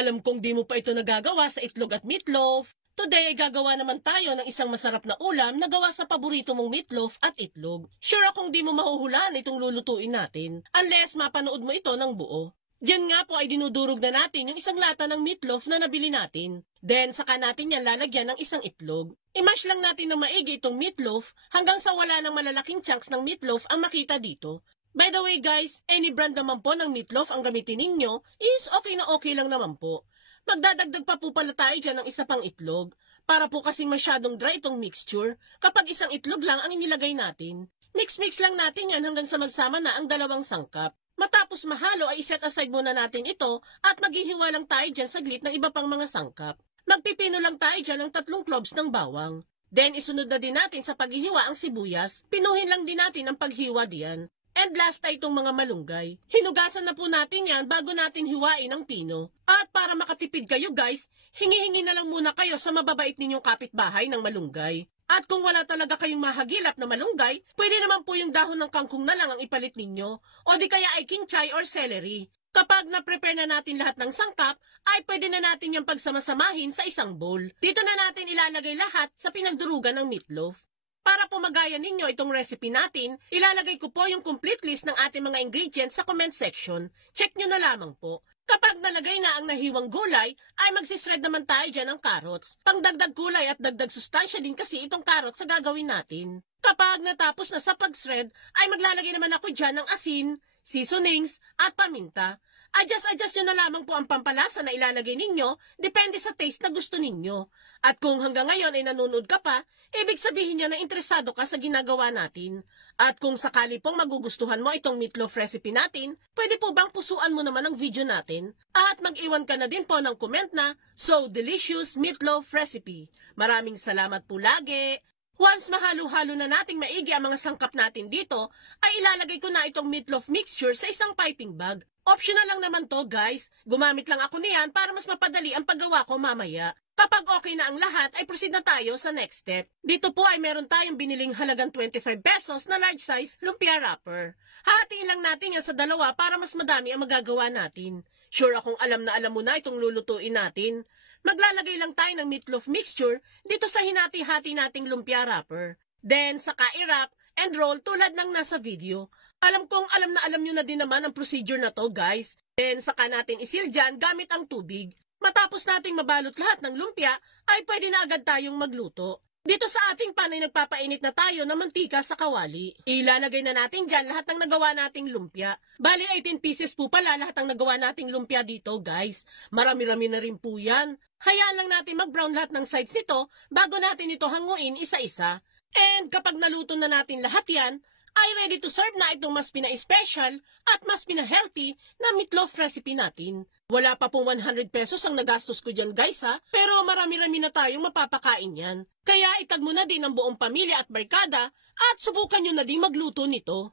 Alam kong di mo pa ito nagagawa sa itlog at meatloaf. Today ay gagawa naman tayo ng isang masarap na ulam na gawa sa paborito mong meatloaf at itlog. Sure akong di mo mahuhulaan itong lulutuin natin unless mapanood mo ito ng buo. Diyan nga po ay dinudurog na natin yung isang lata ng meatloaf na nabili natin. Then saka natin yan lalagyan ng isang itlog. I-mash lang natin na maigi itong meatloaf hanggang sa wala ng malalaking chunks ng meatloaf ang makita dito. By the way guys, any brand naman po ng meatloaf ang gamitin ninyo is okay lang naman po. Magdadagdag pa po pala tayo dyan ng isa pang itlog. Para po kasing masyadong dry itong mixture kapag isang itlog lang ang inilagay natin. Mix lang natin yan hanggang sa magsama na ang dalawang sangkap. Matapos mahalo ay iset aside muna natin ito at maghihiwa lang tayo dyan saglit ng iba pang mga sangkap. Magpipino lang tayo dyan ng 3 cloves ng bawang. Then isunod na din natin sa paghihiwa ang sibuyas. Pinuhin lang din natin ang paghiwa diyan. And last ay itong mga malunggay. Hinugasan na po natin yan bago natin hiwain ang pino. At para makatipid kayo guys, hingi-hingi na lang muna kayo sa mababait ninyong kapitbahay ng malunggay. At kung wala talaga kayong mahagilap na malunggay, pwede naman po yung dahon ng kangkong na lang ang ipalit ninyo. O di kaya ay kinchay or celery. Kapag na-prepare na natin lahat ng sangkap, ay pwede na natin yung pagsamasamahin sa isang bowl. Dito na natin ilalagay lahat sa pinagdurugan ng meatloaf. Para po magaya ninyo itong recipe natin, ilalagay ko po yung complete list ng ating mga ingredients sa comment section. Check nyo na lamang po. Kapag nalagay na ang nahiwang gulay, ay magsisred naman tayo dyan ng carrots. Pangdagdag kulay at dagdag sustansya din kasi itong carrots sa gagawin natin. Kapag natapos na sa pag-shred, ay maglalagay naman ako dyan ng asin, seasonings, at paminta. Adjust nyo na lamang po ang pampalasa na ilalagay ninyo, depende sa taste na gusto ninyo. At kung hanggang ngayon ay nanonood ka pa, ibig sabihin niya na interesado ka sa ginagawa natin. At kung sakali pong magugustuhan mo itong meatloaf recipe natin, pwede po bang pusuan mo naman ang video natin? At mag-iwan ka na din po ng comment na, "So delicious meatloaf recipe." Maraming salamat po lagi! Once mahalo-halo na nating maigi ang mga sangkap natin dito, ay ilalagay ko na itong meatloaf mixture sa isang piping bag. Optional lang naman to guys. Gumamit lang ako niyan para mas mapadali ang paggawa ko mamaya. Kapag okay na ang lahat, ay proceed na tayo sa next step. Dito po ay meron tayong biniling halagang 25 pesos na large size lumpia wrapper. Hatiin lang natin yan sa dalawa para mas madami ang magagawa natin. Sure akong alam na alam mo na itong lulutuin natin. Maglalagay lang tayo ng meatloaf mixture dito sa hinati-hati nating lumpia wrapper. Then, saka i-wrap and roll tulad ng nasa video. Alam kong alam na alam nyo na din naman ang procedure na to guys. Then, saka natin isil dyan gamit ang tubig. Matapos nating mabalot lahat ng lumpia, ay pwede na agad tayong magluto. Dito sa ating pan ay nagpapainit na tayo ng mantika sa kawali. Ilalagay na natin dyan lahat ng nagawa nating lumpia. Bali 18 pieces po pala lahat ng nagawa nating lumpia dito guys. Marami-rami na rin po yan. Hayaan lang natin mag-brown lahat ng sides nito bago natin ito hanguin isa-isa. And kapag naluto na natin lahat yan, ay ready to serve na itong mas pina-special at mas pina-healthy na meatloaf recipe natin. Wala pa pong 100 pesos ang nagastos ko dyan guys ha, pero marami-rami na tayong mapapakain yan. Kaya itag mo na din ang buong pamilya at barkada at subukan nyo na din magluto nito.